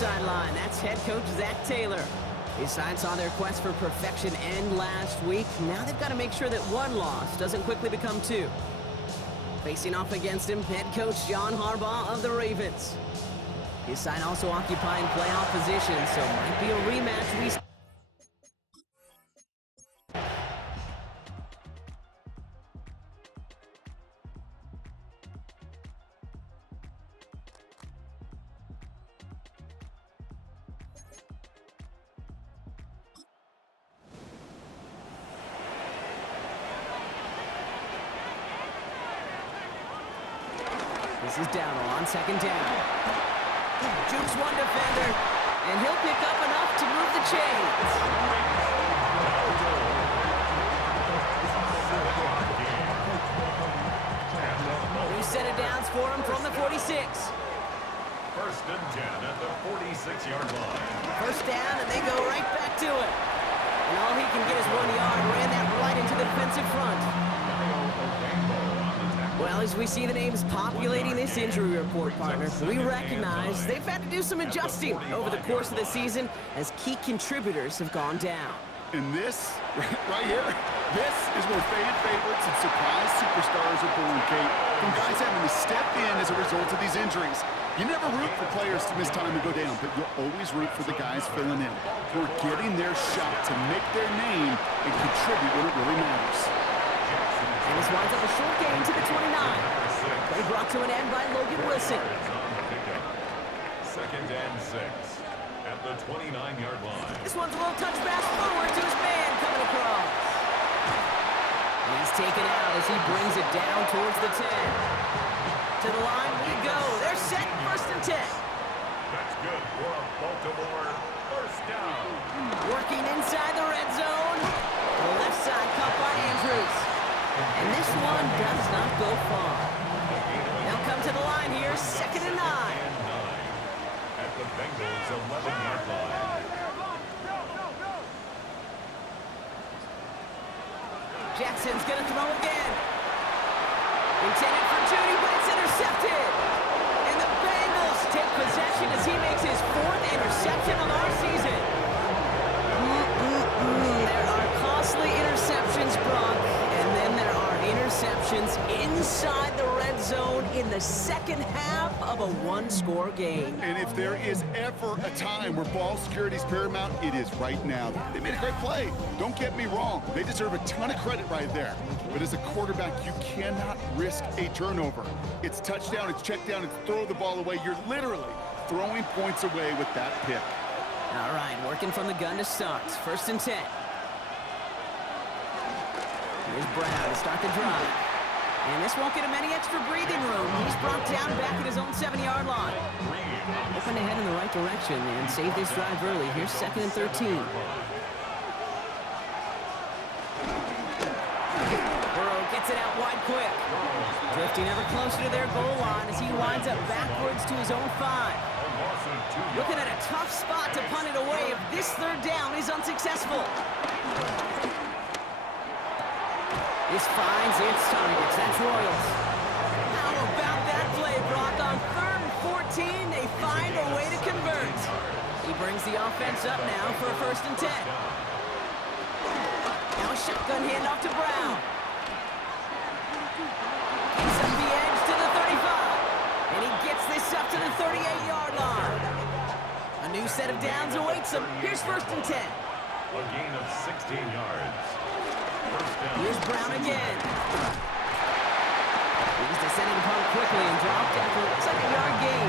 sideline. That's head coach Zach Taylor. His sights on their quest for perfection end last week. Now they've got to make sure that one loss doesn't quickly become two. Facing off against him, head coach John Harbaugh of the Ravens. His side also occupying playoff position, so might be a rematch we see. This is down on second down. Jukes one defender, and he'll pick up enough to move the chains. New set of downs for him from the 46. First and 10 at the 46-yard line. First down, and they go right back to it. And all he can get is 1 yard. Ran that right into the defensive front. Well, as we see the names populating this injury report, partner, we recognize they've had to do some adjusting over the course of the season as key contributors have gone down. And this, right here, this is where fan favorites and surprise superstars are born, Kate. From guys having to step in as a result of these injuries. You never root for players to miss time and go down, but you'll always root for the guys filling in, who are getting their shot to make their name and contribute when it really matters. And this winds up a short gain to the 29. Play brought to an end by Logan Wilson. Second and 6 at the 29-yard line. This one's a little touch pass forward to his man coming across. And he's taken out as he brings it down towards the 10. To the line we go. They're set first and 10. That's good for a Baltimore first down. Working inside the red zone. The left side cut by Andrews. And this one does not go far. They'll come to the line here, second and 9. At the Bengals' 11-yard line. Jackson's going to throw again. Intended for Judy, but it's intercepted. And the Bengals take possession as he makes his 4th interception of our season. There are costly interceptions, Brock. And then there are interceptions inside the red zone in the second half of a one-score game. And if there is ever a time where ball security is paramount, it is right now. They made a great play. Don't get me wrong. They deserve a ton of credit right there. But as a quarterback, you cannot risk a turnover. It's touchdown, it's check down, it's throw the ball away. You're literally throwing points away with that pick. All right, working from the gun to start. First and 10. Here's Brown to start the drive. And this won't get him any extra breathing room. He's brought down back at his own 7-yard line. Hoping to head in the right direction and save this drive early. Here's second and 13. Burrow gets it out wide quick. Drifting ever closer to their goal line as he winds up backwards to his own 5. Looking at a tough spot to punt it away if this third down is unsuccessful. This finds its targets. That's Royals. How about that play, Brock? On 3rd and 14, they find a way to convert. He brings the offense up now for a first and 10. Now a shotgun handoff to Brown. He's up the edge to the 35. And he gets this up to the 38-yard line. A new set of downs awaits him. Here's first and 10. A gain of 16 yards. Here's Brown again. He's descending the punt quickly and dropped after it looks like a yard gain.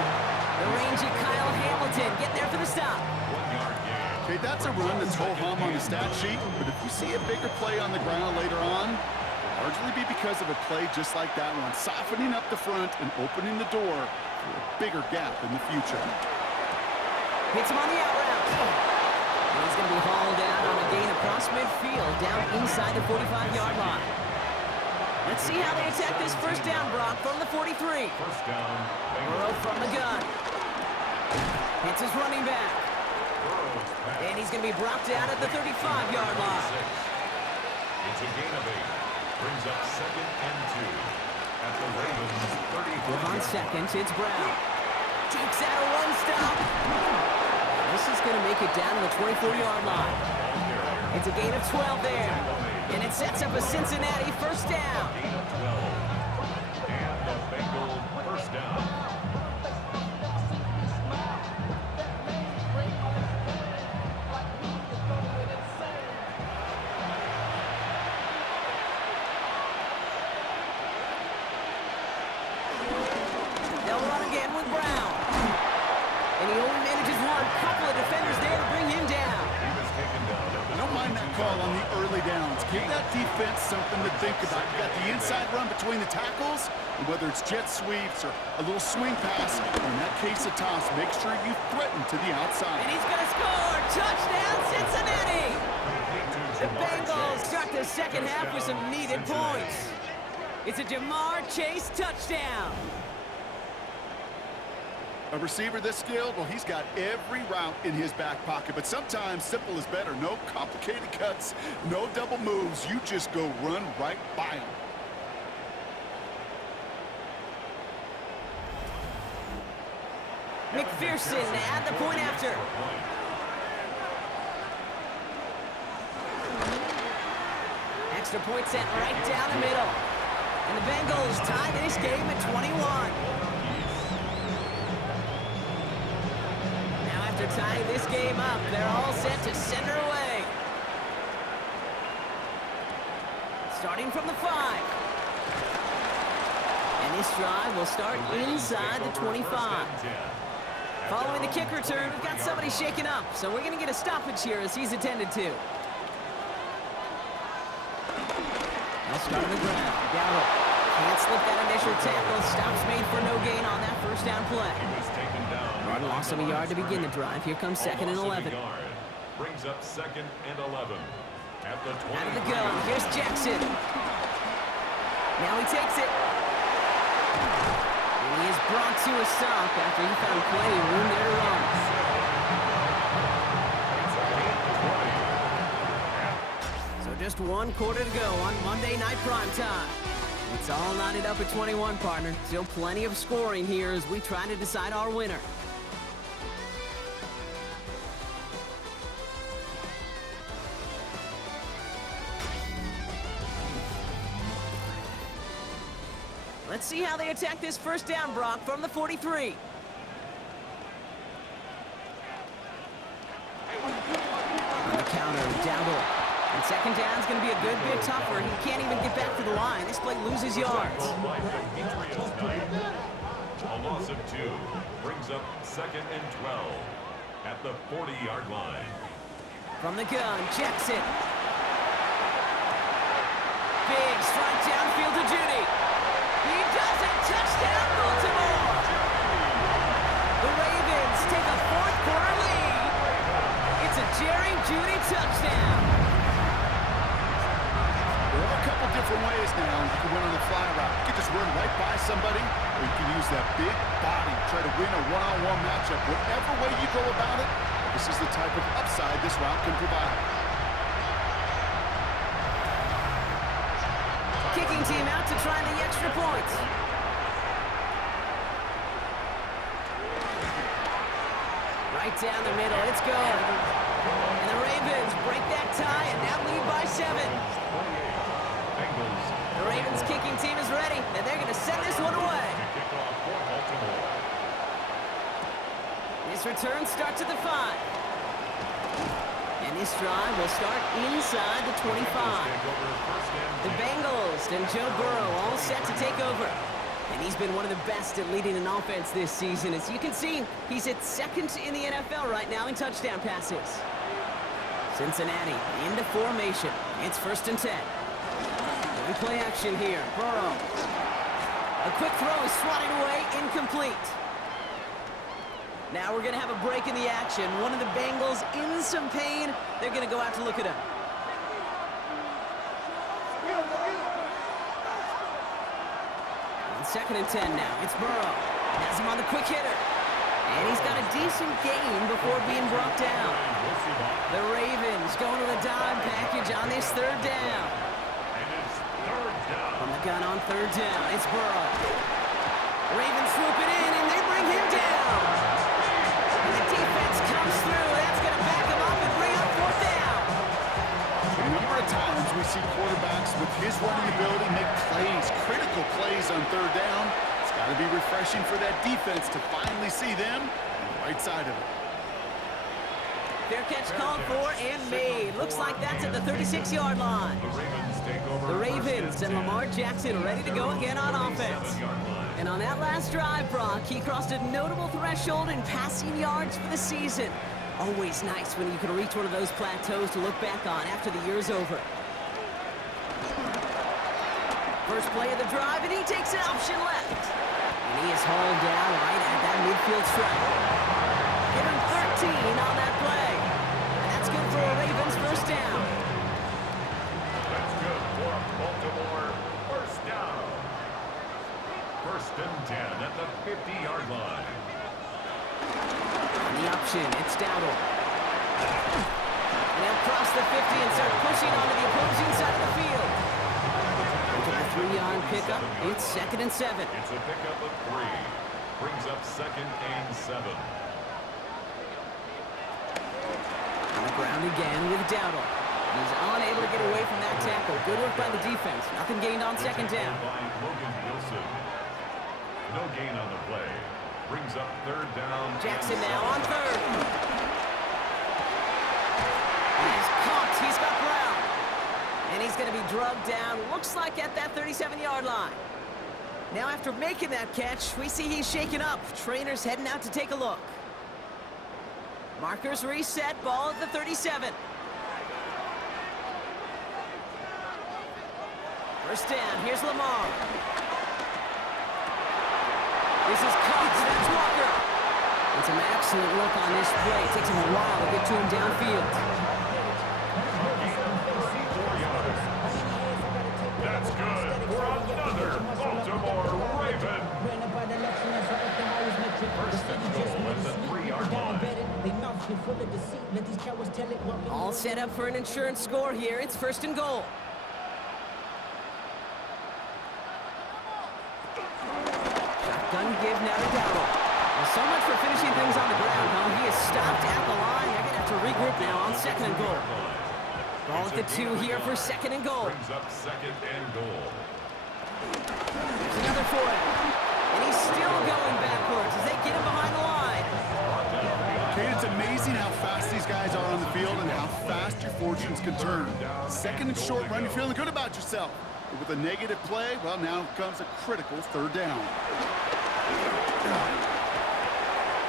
The rangy Kyle Hamilton getting there for the stop. 1 yard gain. Okay, that's a run that's ho-hum on the stat sheet, but if you see a bigger play on the ground later on, it'll largely be because of a play just like that one, softening up the front and opening the door for a bigger gap in the future. Hits him on the out route. He's going to be hauled out on a gain across midfield, down inside the 45-yard line. Let's see how they attack this first down, Brock, from the 43. First down. Burrow from the gun. Hits his running back. And he's going to be brought down at the 35-yard line. It's a gain of 8. Brings up second and 2 at the Ravens' 34. On second, it's Brown. Jukes out a one-stop. This is going to make it down to the 24-yard line. It's a gain of 12 there. And it sets up a Cincinnati first down. Gain of 12. And the Bengals first down. They'll run again with Brown. And he only manages one. Couple of defenders there to bring him down. He was taken down. I don't mind that call on the early downs. Give that defense something to think about. You got the inside run between the tackles, and whether it's jet sweeps or a little swing pass, or in that case a toss, make sure you threaten to the outside. And he's going to score. Touchdown, Cincinnati. The Bengals start the second half with some needed points. It's a Jamar Chase touchdown. A receiver this skilled, well, he's got every route in his back pocket, but sometimes simple is better. No complicated cuts, no double moves. You just go run right by him. McPherson to add the point after. Extra point sent right down the middle. And the Bengals tie this game at 21. Now after tying this game up, they're all set to send her away. Starting from the 5. And this drive will start inside the 25. Following the kick return, we've got somebody shaken up, so we're going to get a stoppage here as he's attended to. Now start on the ground. Dowdle can't slip that initial tackle. Stops made for no gain on that first down play. Martin lost him a yard to begin the drive. Here comes second and 11. Brings up second and 11. At the 20. Out of the gun. Here's Jackson. Now he takes it. And he is brought to a stop after he found plenty of room there to run. So just 1 quarter to go on Monday Night Primetime. It's all knotted up at 21, partner. Still plenty of scoring here as we try to decide our winner. Let's see how they attack this first down, Brock, from the 43. On the counter, Dowdle. And second down's going to be a good bit tougher. He can't even get back to the line. This play loses yards. A loss of 2 brings up second and 12 at the 40-yard line. From the gun, Jackson. Big strike downfield to Judy. He does it! Touchdown, Baltimore! The Ravens take a fourth-quarter lead. It's a Jerry Jeudy touchdown. There are a couple different ways now you can win on the fly route. You can just run right by somebody, or you can use that big body, try to win a one-on-one matchup. Whatever way you go about it, this is the type of upside this route can provide. Kicking team out to try the extra points. Right down the middle, it's good. And the Ravens break that tie and now lead by 7. The Ravens kicking team is ready, and they're going to send this one away. This return starts at the 5. And this drive will start inside the 25. The Bengals and Joe Burrow all set to take over. And he's been one of the best at leading an offense this season. As you can see, he's at second in the NFL right now in touchdown passes. Cincinnati into formation. It's first and 10. Going play action here. Burrow. A quick throw is swatted away, incomplete. Now we're going to have a break in the action. One of the Bengals in some pain. They're going to go out to look at him. On second and 10 now. It's Burrow. Has him on the quick hitter. And he's got a decent gain before being brought down. The Ravens going to the dime package on this third down. From the gun on third down. It's Burrow. Ravens swoop it in and they bring him down. And the defense comes through of times we see quarterbacks with his running ability make plays, critical plays on third down. It's got to be refreshing for that defense to finally see them on the right side of it. Fair catch called for and made. Looks like that's at the 36-yard line. The Ravens and Lamar Jackson ready to go again on offense. And on that last drive, Brock, he crossed a notable threshold in passing yards for the season. Always nice when you can reach one of those plateaus to look back on after the year's over. First play of the drive, and he takes an option left. And he is hauled down right at that midfield stripe. Give him 13 on that play. And that's good for a Ravens first down. That's good for Baltimore. First down. First and 10 at the 50-yard line. On the option, it's Dowdle. And they'll cross the 50 and start pushing onto the opposing side of the field. Into the 3-yard pickup, it's 2nd and 7. It's a pickup of 3. Brings up 2nd and 7. On the ground again with Dowdle. He's unable to get away from that tackle. Good work by the defense. Nothing gained on 2nd down. No gain on the play. Brings up 3rd down. Jackson now on 3rd. He's caught. He's got Brown. And he's going to be drugged down. Looks like at that 37-yard line. Now after making that catch, we see he's shaken up. Trainer's heading out to take a look. Markers reset. Ball at the 37. First down. Here's Lamar. This is Cox. That's Walker. And some excellent work on this play. It takes him a while to get to him downfield. That's good for another Baltimore Raven. First and goal at the 3-yard line. All set up for an insurance score here. It's 1st and goal. Shotgun give now to Dowdle. Well, so much for finishing things on the ground, huh? He is stopped at the line. They're going to have to regroup now on 2nd and goal. Ball at the 2 here for 2nd and goal. Brings up 2nd and goal. There's another for him. And he's still going backwards as they get him behind the line. Kate, it's amazing how fast these guys are on the field and how fast your fortunes can turn. 2nd and short run, you're feeling good about yourself. But with a negative play, well, now comes a critical 3rd down.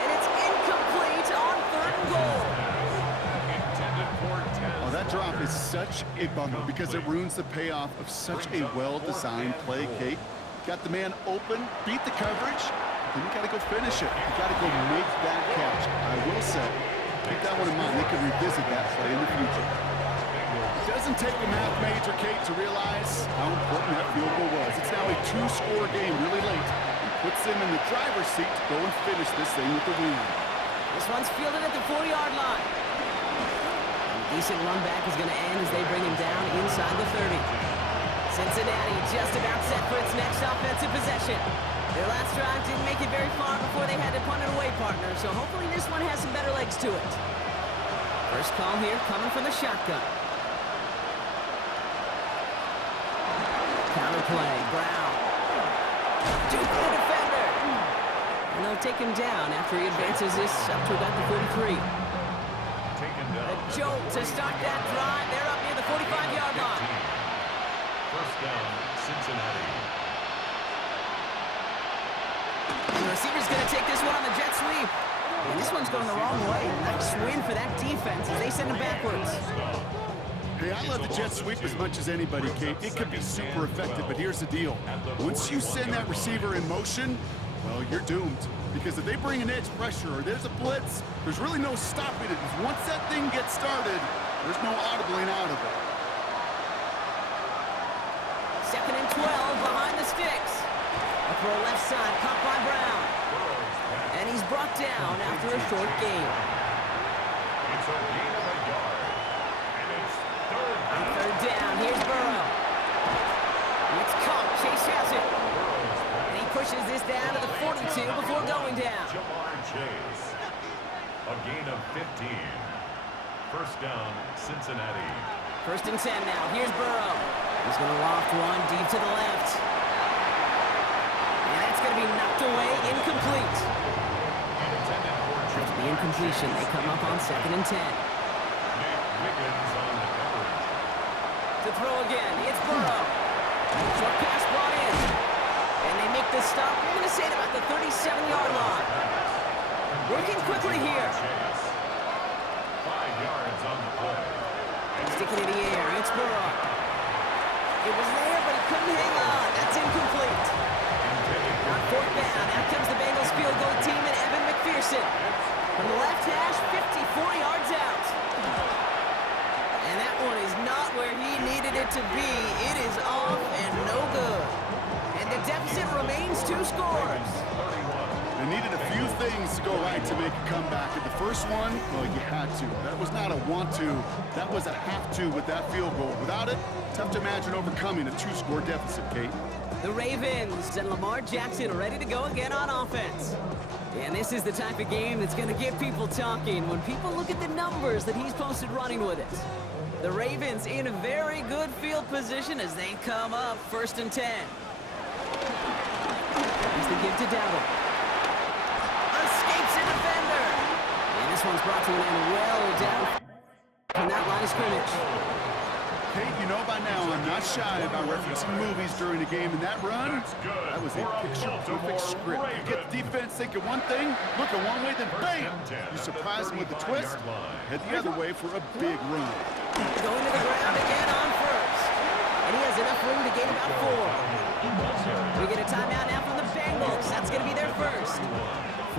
And it's incomplete on 3rd and goal. Intended for 10. Oh, that drop is such a bummer because it ruins the payoff of such a well-designed play, Kate. Got the man open, beat the coverage, then you got to go finish it. You got to go make that catch. I will say, keep that one in mind. They can revisit that play in the future. It doesn't take a math major, Kate, to realize how important that field goal was. It's now a 2-score game really late. It puts them in the driver's seat to go and finish this thing with the win. This one's fielded at the 4-yard line. A decent run back is going to end as they bring him down inside the 30. Cincinnati just about set for its next offensive possession. Their last drive didn't make it very far before they had to punt it away, partner, so hopefully this one has some better legs to it. First call here coming from the shotgun. Counter play, Brown. Duke the defender. And they'll take him down after he advances this up to about the 43. Taken down. A jolt to start that drive. They're up near the 45-yard line. First down, Cincinnati. And the receiver's going to take this one on the jet sweep. And this one's going the wrong way. Nice win for that defense as they send him backwards. Hey, I love the jet sweep as much as anybody, Kate. It could be super effective, but here's the deal. Once you send that receiver in motion, well, you're doomed. Because if they bring an edge pressure or there's a blitz, there's really no stopping it. Once that thing gets started, there's no audibling out of it. 2nd and 12 behind the sticks. A throw left side, caught by Brown. And he's brought down after a short gain. It's a gain of a yard. And it's On 3rd down, here's Burrow. It's caught, Chase has it. And he pushes this down to the 42 before going down. Jamar Chase. A gain of 15. First down, Cincinnati. First and 10 now. Here's Burrow. He's going to loft one deep to the left. And that's going to be knocked away, incomplete. After the incompletion, they come up on 2nd and 10. To throw again, it's Burrow. Short pass brought in. And they make the stop, I'm going to say at about the 37-yard line. Working quickly here. 5 yards on the play. Sticking in the air, it's Burrow. It was there, but he couldn't hang on. That's incomplete. On 4th down, out comes the Bengals field goal team and Evan McPherson. From the left hash, 54 yards out. And that one is not where he needed it to be. It is off and no good. And the deficit remains 2 scores. They needed a few things to go right to make a comeback. And the first one, well, you had to. That was not a want to. That was a have to with that field goal. Without it, tough to imagine overcoming a 2-score deficit, Kate. The Ravens and Lamar Jackson ready to go again on offense. And this is the type of game that's going to get people talking when people look at the numbers that he's posted running with it. The Ravens in a very good field position as they come up 1st and 10. Here's the give to Dowdle. Escapes a defender. And this one's brought to an end well down from that line of scrimmage. Kate, you know by now I'm not shy about referencing movies during the game, and that run, that was a picture-perfect script. You get the defense thinking one thing, looking one way, then bam! You surprise them with a twist, head the other way for a big run. Going to the ground again on 1st. And he has enough room to gain about 4. We get a timeout now from the Bengals. That's going to be their first.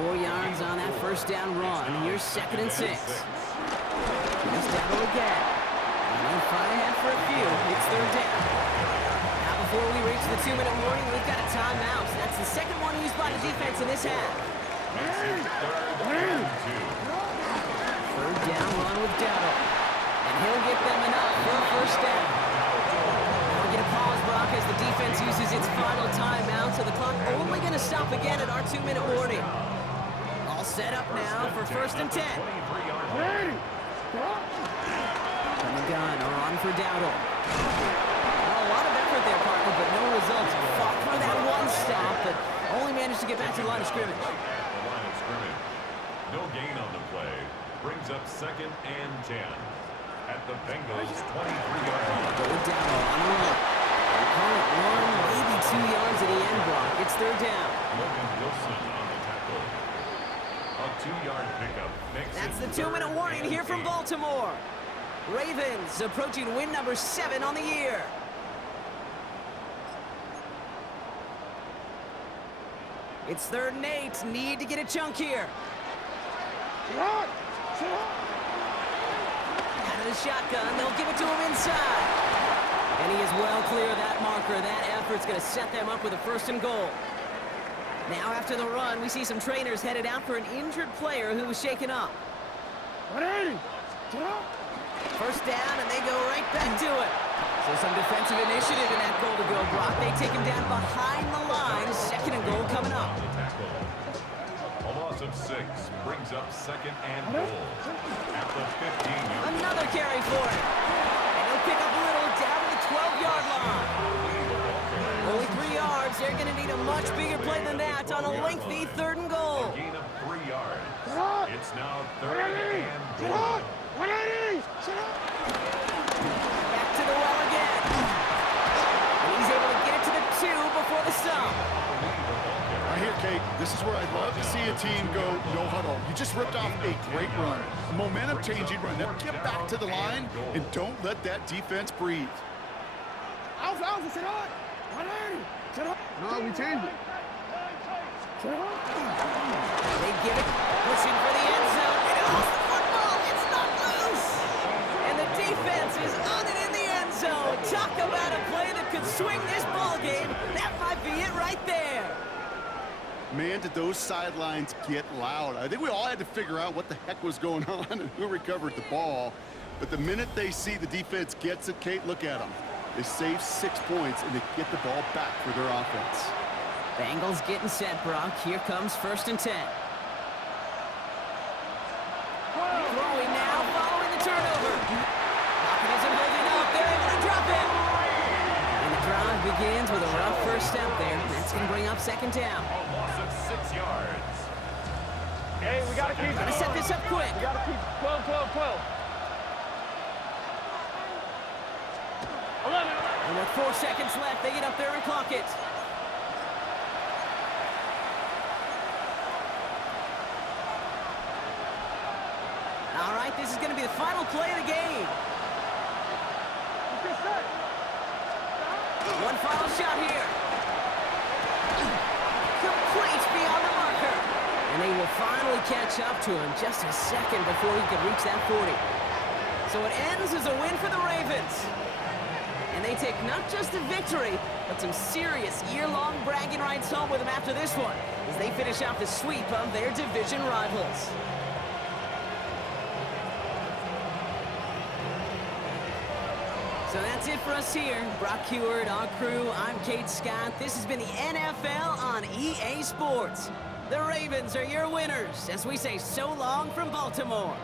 4 yards on that 1st down run. Here's 2nd and 6. Here's Dowdle again. And 5.5 for a few. It's 3rd down. Now before we reach the 2-minute warning, we've got a timeout. That's the second one used by the defense in this half. 3rd down run with Dowdle. And he'll get them enough for a 1st down. We'll get a pause, Brock, as the defense uses its final timeout, so the clock only going to stop again at our 2-minute warning. All set up now for 1st and 10. From the gun, or on for Dowdle. Well, a lot of effort there, partner, but no results. Fought for that one stop, but only managed to get back to the line of scrimmage. No gain on the play. Brings up 2nd and 10. At the Bengals' 23-yard line. Go with Dowdle on the run. They call it 1, maybe 2 yards at the end block. It's 3rd down. Logan Wilson on the tackle. A 2-yard pickup makes That's it the 2-minute warning here from Baltimore. Ravens approaching win number 7 on the year. It's 3rd and 8. Need to get a chunk here. Out of the shotgun, they'll give it to him inside. And he is well clear of that marker. That effort's going to set them up with a 1st and goal. Now after the run, we see some trainers headed out for an injured player who was shaken up. 1st down, and they go right back to it. So some defensive initiative in that goal to go, Brock. They take him down behind the line. 2nd and goal coming up. A loss of 6 brings up 2nd and goal. At the 15-yard. Another carry for it. And he'll pick up a little down to the 12-yard line. Only 3 yards. They're going to need a much bigger play than that on a lengthy 3rd and goal. A gain of 3 yards. It's now 3rd and goal. Back to the well again. And he's able to get it to the 2 before the stop. Now here, Kate, this is where I'd love to see a team go no huddle. You just ripped off a great run, a momentum-changing run. Now get back to the line and don't let that defense breathe. No, we changed it. They give it, pushing for the end zone. And off the football, it's not loose. And the defense is on it in the end zone. Talk about a play that could swing this ball game. That might be it right there. Man, did those sidelines get loud. I think we all had to figure out what the heck was going on and who recovered the ball. But the minute they see the defense gets it, Kate, look at them. They save 6 points, and they get the ball back for their offense. Bengals getting set, Brock. Here comes 1st and 10. Throwing now, following the turnover. Pocket isn't holding up. first step there. That's going to bring up second down. A loss of 6 yards. Hey, we gotta keep Got to set this up quick. We gotta keep 12, 12, 12. 11. And with 4 seconds left, they get up there and clock it. All right, this is going to be the final play of the game. One final shot here. Complete beyond the marker. And they will finally catch up to him just a second before he could reach that 40. So it ends as a win for the Ravens. And they take not just a victory, but some serious year-long bragging rights home with them after this one, as they finish out the sweep of their division rivals. So that's it for us here. Brock Heward, our crew, I'm Kate Scott. This has been the NFL on EA Sports. The Ravens are your winners as we say so long from Baltimore.